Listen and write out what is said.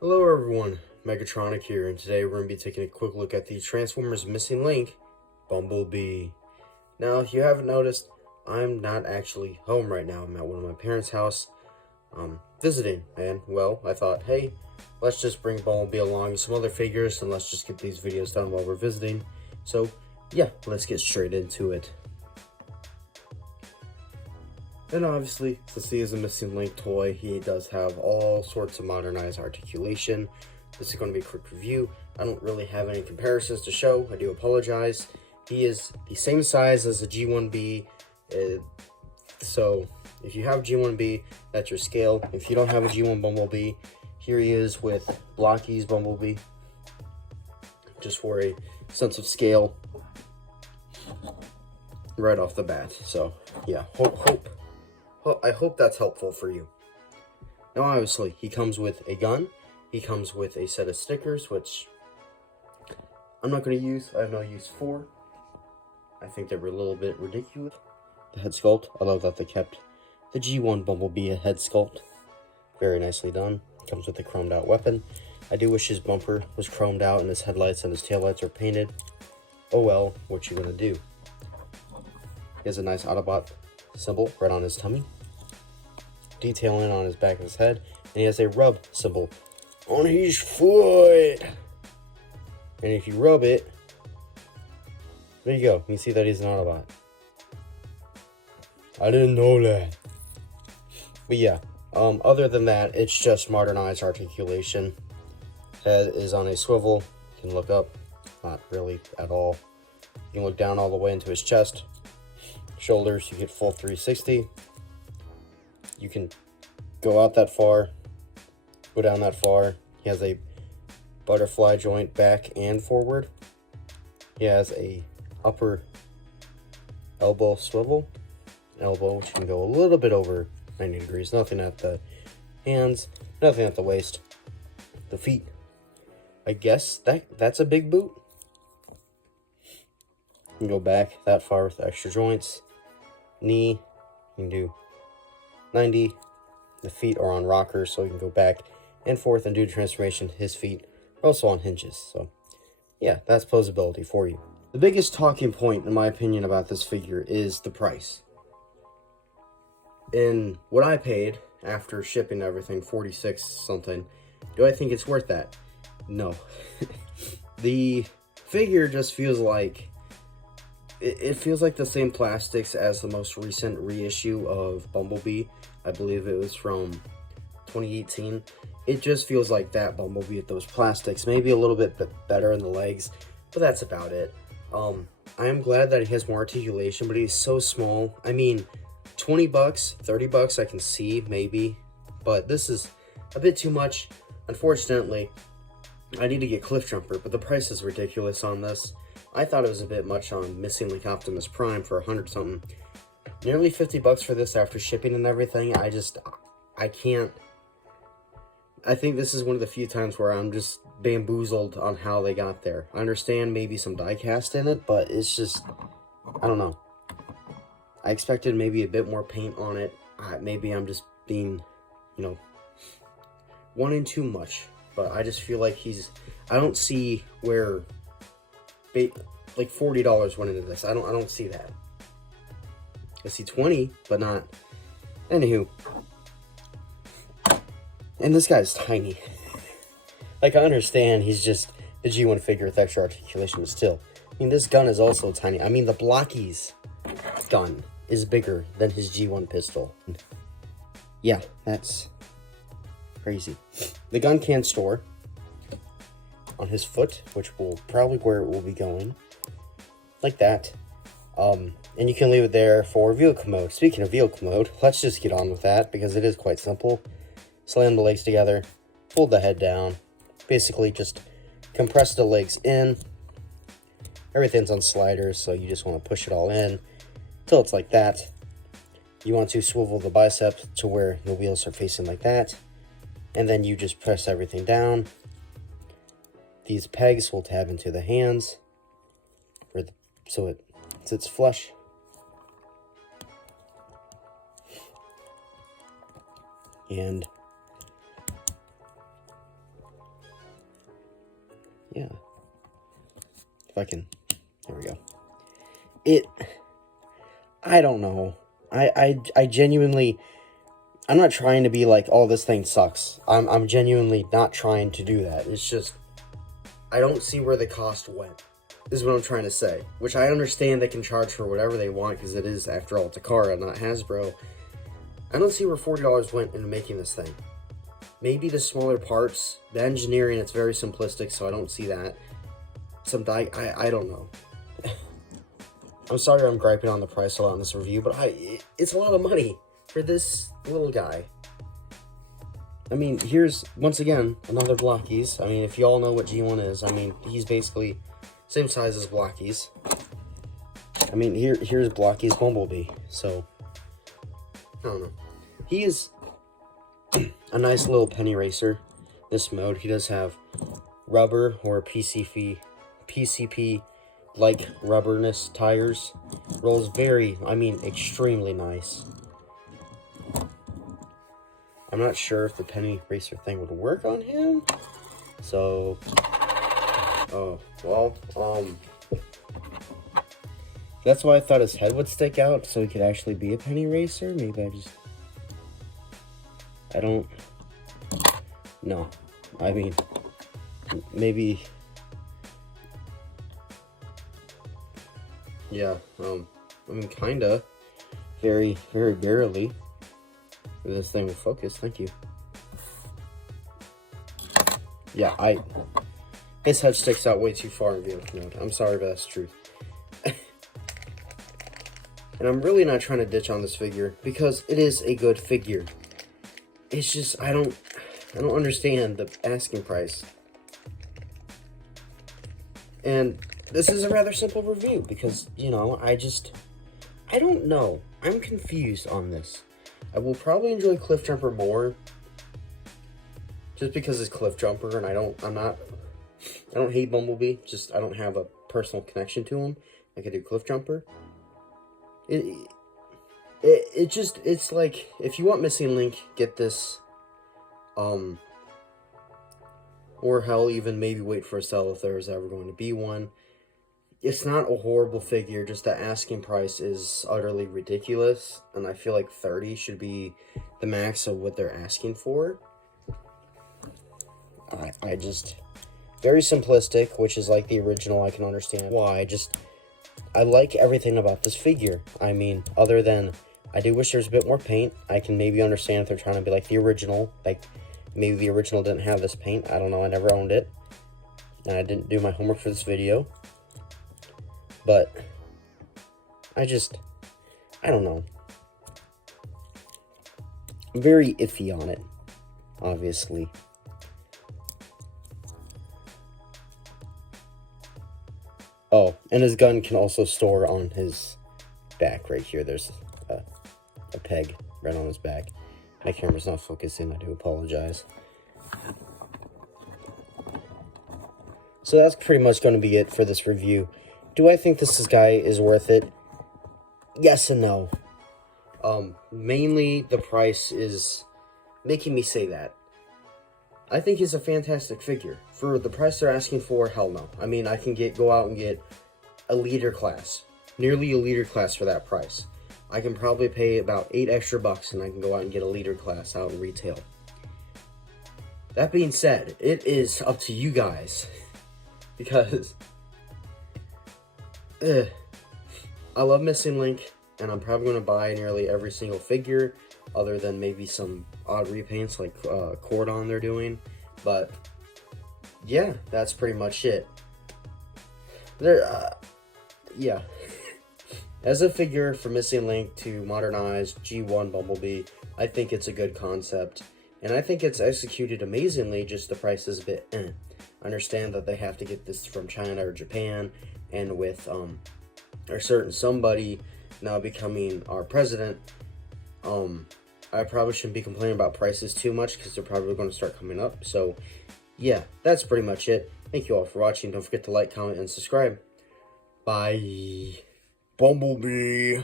Hello everyone, Megatronic here, and today we're going to be taking a quick look at the Transformers missing link, Bumblebee. Now, if you haven't noticed, I'm not actually home right now. I'm at one of my parents' house, visiting, and, well, I thought, hey, let's just bring Bumblebee along with some other figures, and let's just get these videos done while we're visiting. So, yeah, let's get straight into it. And obviously, since he is a missing link toy, he does have all sorts of modernized articulation. This is going to be a quick review. I don't really have any comparisons to show. I do apologize. He is the same size as a G1B. So if you have G1B, that's your scale. If you don't have a G1 Bumblebee, here he is with Blocky's Bumblebee. Just for a sense of scale right off the bat. So yeah, I hope that's helpful for you. Now, obviously, he comes with a gun. He comes with a set of stickers, which I'm not going to use. I have no use for. I think they were a little bit ridiculous. The head sculpt. I love that they kept the G1 Bumblebee head sculpt. Very nicely done. Comes with a chromed out weapon. I do wish his bumper was chromed out and his headlights and his taillights are painted. Oh well, what you gonna do? He has a nice Autobot symbol right on his tummy, detailing on his back of his head, and he has a rub symbol on his foot. And if you rub it, there you go. You can see that he's an Autobot. I didn't know that. But yeah, other than that, it's just modernized articulation. Head is on a swivel. You can look up, not really at all. You can look down all the way into his chest. Shoulders, you get full 360. You can go out that far, go down that far. He has a butterfly joint back and forward. He has a upper elbow swivel, which can go a little bit over 90 degrees. Nothing at the hands, nothing at the waist. The feet, I guess that's a big boot. You can go back that far with extra joints. Knee, you can do 90. The feet are on rockers, so you can go back and forth and do the transformation. His feet are also on hinges. So yeah, that's posability for you. The biggest talking point, in my opinion, about this figure is the price. And what I paid after shipping everything, 46 something, do I think it's worth that? No. The figure just feels like it feels like the same plastics as the most recent reissue of Bumblebee. I believe it was from 2018. It just feels like that Bumblebee with those plastics. Maybe a little bit better in the legs, but that's about it. I am glad that he has more articulation, but he's so small. I mean, 20 bucks, 30 bucks I can see, maybe. But this is a bit too much. Unfortunately, I need to get Cliff Jumper, but the price is ridiculous on this. I thought it was a bit much on Missing Link Optimus Prime for 100 something. Nearly 50 bucks for this after shipping and everything. I can't. I think this is one of the few times where I'm just bamboozled on how they got there. I understand maybe some die cast in it, but it's just, I don't know. I expected maybe a bit more paint on it. Maybe I'm just being, wanting too much. But I just feel like I don't see where like $40 went into this. I don't see that. I see 20, but not. Anywho. And this guy's tiny. Like, I understand he's just the G1 figure with extra articulation, but still. I mean, this gun is also tiny. I mean, the Blocky's gun is bigger than his G1 pistol. Yeah, that's crazy. The gun can store on his foot, which will probably where it will be going, like that. And you can leave it there for vehicle mode. Speaking of vehicle mode, let's just get on with that because it is quite simple. Slam the legs together, fold the head down, basically just compress the legs in. Everything's on sliders, so you just want to push it all in until it's like that. You want to swivel the bicep to where the wheels are facing like that, and then you just press everything down. These pegs will tab into the hands so it sits flush. And yeah. If I can, there we go. I don't know. I genuinely, I'm not trying to be like, oh, this thing sucks. I'm genuinely not trying to do that. It's just, I don't see where the cost went, is what I'm trying to say. Which I understand they can charge for whatever they want, because it is, after all, Takara, not Hasbro. I don't see where $40 went into making this thing. Maybe the smaller parts, the engineering, it's very simplistic, so I don't see that. Some I don't know. I'm sorry I'm griping on the price a lot in this review, but it's a lot of money for this little guy. I mean, here's, once again, another Blockies. I mean, if you all know what G1 is, I mean, he's basically same size as Blockies. I mean, here's Blockies Bumblebee, so, I don't know. He is a nice little penny racer, this mode. He does have rubber or PCP like rubberness tires. Rolls very, I mean, extremely nice. I'm not sure if the penny racer thing would work on him. So, oh, well, that's why I thought his head would stick out, so he could actually be a penny racer. Maybe I don't know. I mean, maybe, yeah, I mean, kinda, very, very barely. This thing will focus, thank you. Yeah, his head sticks out way too far in VF mode. I'm sorry, but that's the truth. And I'm really not trying to ditch on this figure, because it is a good figure. It's just, I don't understand the asking price. And this is a rather simple review, because, you know, I don't know. I'm confused on this. I will probably enjoy Cliff Jumper more, just because it's Cliff Jumper, and I don't hate Bumblebee, just I don't have a personal connection to him. I could do Cliff Jumper. It's like, if you want Missing Link, get this, or hell, even maybe wait for a sale if there's ever going to be one. It's not a horrible figure, just the asking price is utterly ridiculous, and I feel like 30 should be the max of what they're asking for. I just, very simplistic, which is like the original. I can understand why. I like everything about this figure. I mean, other than, I do wish there was a bit more paint. I can maybe understand if they're trying to be like the original, like maybe the original didn't have this paint. I don't know, I never owned it, and I didn't do my homework for this video. But I don't know. I'm very iffy on it, obviously. Oh, and his gun can also store on his back right here. There's a peg right on his back. My camera's not focusing, I do apologize. So that's pretty much going to be it for this review. Do I think this guy is worth it? Yes and no. Mainly the price is making me say that. I think he's a fantastic figure. For the price they're asking for, hell no. I mean, I can go out and get a leader class. Nearly a leader class for that price. I can probably pay about $8 extra and I can go out and get a leader class out in retail. That being said, it is up to you guys. Because I love Missing Link, and I'm probably going to buy nearly every single figure, other than maybe some odd repaints like Cordon they're doing. But yeah, that's pretty much it. Yeah. As a figure for Missing Link to modernize G1 Bumblebee, I think it's a good concept, and I think it's executed amazingly, just the price is a bit I understand that they have to get this from China or Japan, and with a certain somebody now becoming our president, I probably shouldn't be complaining about prices too much, because they're probably going to start coming up. So yeah, that's pretty much it. Thank you all for watching. Don't forget to like, comment, and subscribe. Bye. Bumblebee.